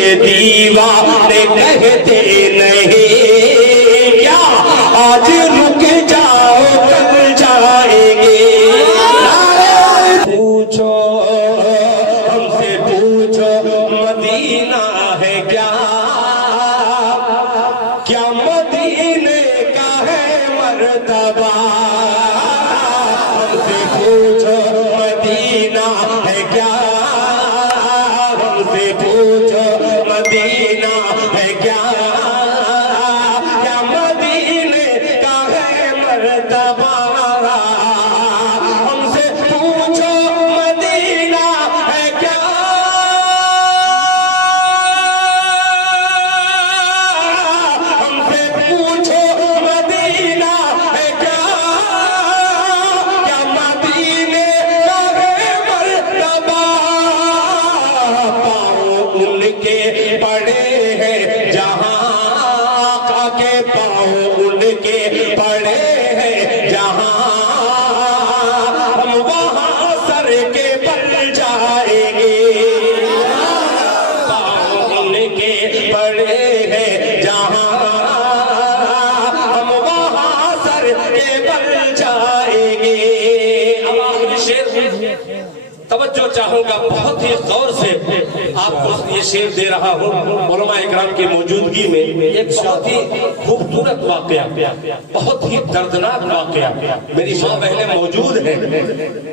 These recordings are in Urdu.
کے دیوانے کہتے نہیں کیا آج رک جاؤ کل جائیں گے پوچھو ہم سے پوچھو مدینہ ہے کیا کیا مدینے کا ہے مرتبہ ہم سے پوچھو مدینہ ہے کیا ہم سے پوچھو مدینہ ہے کیا کیا مدینے کا ہے مرتبہ ہم سے پوچھو مدینہ ہے کیا ہم سے پوچھو مدینہ ہے کیا کیا مدینے کا ہے مرتبہ پاؤں ان کے پڑے ہیں جہاں آقا کے پاؤں ان کے پڑے ہیں جہاں ہم وہاں سر کے بل جائیں گے پاؤں ان کے پڑے ہیں جہاں ہم وہاں سر کے بل جائیں گے اب آخری شعر توجہ چاہوں گا بہت ہی غور سے آپ کو یہ شعر دے رہا ہوں علماء اکرام کی موجودگی میں ایک بہت ہی خوبصورت واقعہ بہت ہی دردناک واقعہ میری ماں بہنیں موجود ہیں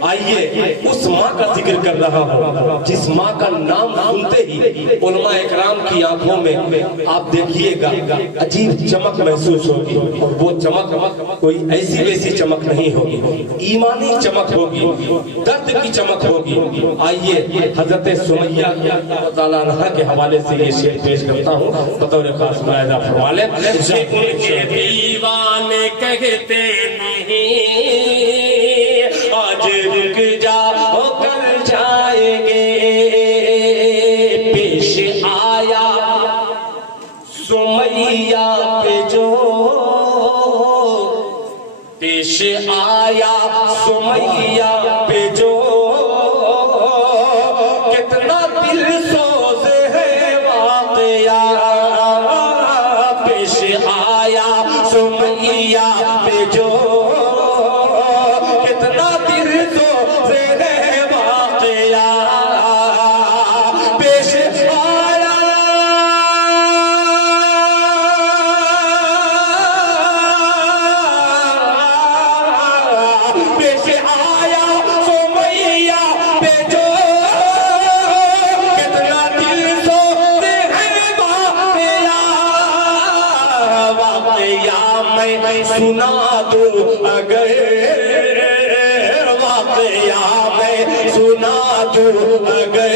آئیے اس ماں کا ذکر کر رہا ہوں جس ماں کا نام سنتے ہی علماء اکرام کی آنکھوں میں آپ دیکھیے گا عجیب چمک محسوس ہوگی اور وہ چمک کوئی ایسی ویسی چمک نہیں ہوگی ایمانی چمک ہوگی درد کی چمک ہوگی آئیے حضرت سمیہ تعالیٰ عنہ کے حوالے سے یہ شعر پیش کرتا ہوں بطور خاص ملاحظہ فرما لیں ان کے دیوانے کہتے نہیں آج رک جاؤ کل جائیں گے پیش آیا سمیہ پہ جو پیش آیا سمیہ پہ جو کتنا دل سوز ہے واقعہ پیش آیا سمیہ پہ جو کتنا دل سوز ہے واقعہ پیش آیا پیش آیا سمیہ پہ جو کتنا دل سوز ہے واقعہ میں سنا دوں اگر واقعہ میں سنا دوں اگر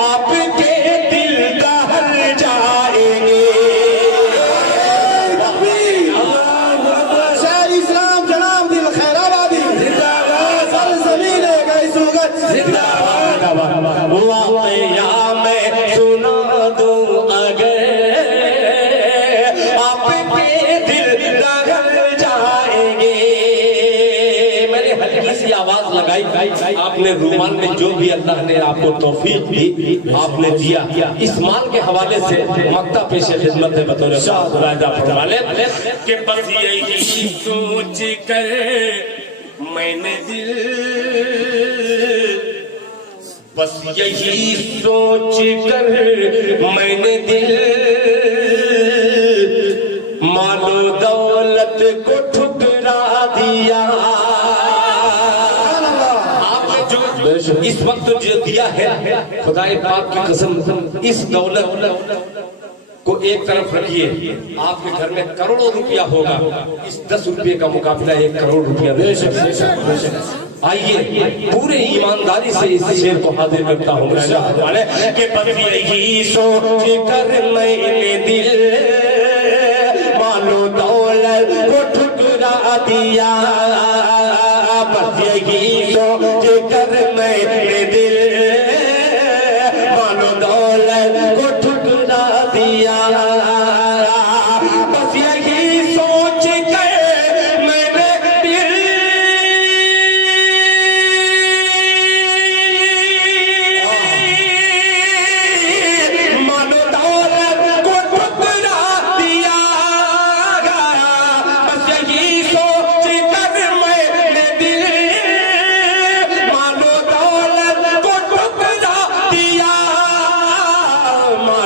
آپ کے دل دہل جائیں گے شہر اسلام جناب دل خیر آبادی زمین گئی سوگت واقعہ میں سنا دوں اگر آپ کے دل دہل جائیں گے میں نے ہلکی سی آواز لگائی آپ نے رومان میں جو بھی اللہ نے آپ کو توفیق دی آپ نے دیا اس مال کے حوالے سے مقطع پیش خدمت ہے بطور راجہ فرما لیں کہ بس یہی سوچ کر میں نے دل بس یہی سوچ کر میں نے دل مال و دولت کو ٹھکرا دیا آپ نے جو اس وقت جو دیا ہے خدا پاک کی قسم اس دولت کو ایک طرف رکھیے آپ کے گھر میں کروڑوں روپیہ ہوگا اس 10 روپے کا مقابلہ 1 کروڑ روپیہ دے آئیے پورے ایمانداری سے اس شعر کو حاضر کرتا ہوں کہ بس یہی سوچ کر میں نے دل مال و دولت کو ٹھکرا دیا بس یہی سوچ کر میں نے دل مال و دولت کو ٹھکرا دیا بس یہی سوچ کر میں نے دل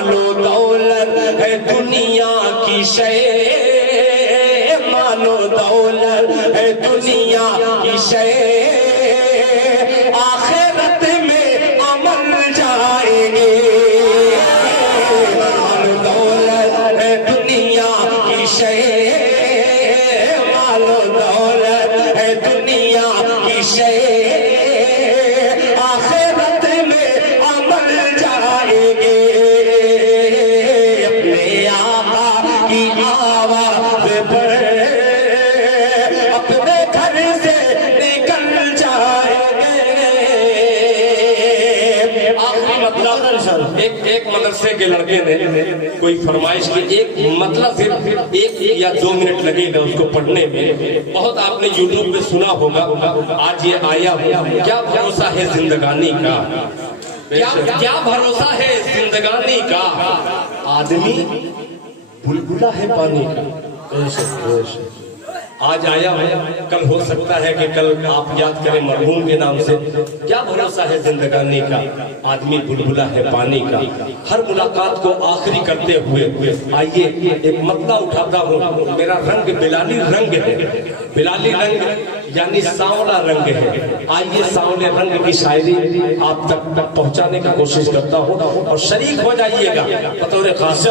مالو دولت ہے دنیا کی شے مالو دولت ہے دنیا کی شے آخرت میں عمل جائیں گے مالو دولت ہے دنیا کی شے مالو دولت ہے دنیا کی شے آخرت میں عمل جائیں گے اپنے آقا کی آواز پر اپنے گھر سے نکل جائیں گے آخری مطلب ایک مدرسے کے لڑکے نے کوئی فرمائش کی ایک مطلب صرف ایک یا 2 منٹ لگے گا اس کو پڑھنے میں بہت آپ نے یوٹیوب پہ سنا ہوگا آج یہ آیا کیا بھروسہ ہے زندگانی کا کیا بھروسہ ہے زندگانی کا آدمی بلبلا ہے پانی کا آج آیا کل ہو سکتا ہے کہ کل آپ یاد کریں مرحوم کے نام سے کیا بھروسہ ہے زندگانی کا آدمی بلبلا ہے پانی کا ہر ملاقات کو آخری کرتے ہوئے آئیے ایک مطلع اٹھاتا ہوں میرا رنگ بلالی رنگ ہے بلالی رنگ یعنی سانولا رنگ ہے آئیے سانولے رنگ کی شاعری آپ تک پہنچانے کی کوشش کرتا ہوں اور شریک ہو جائیے گا بطور خاص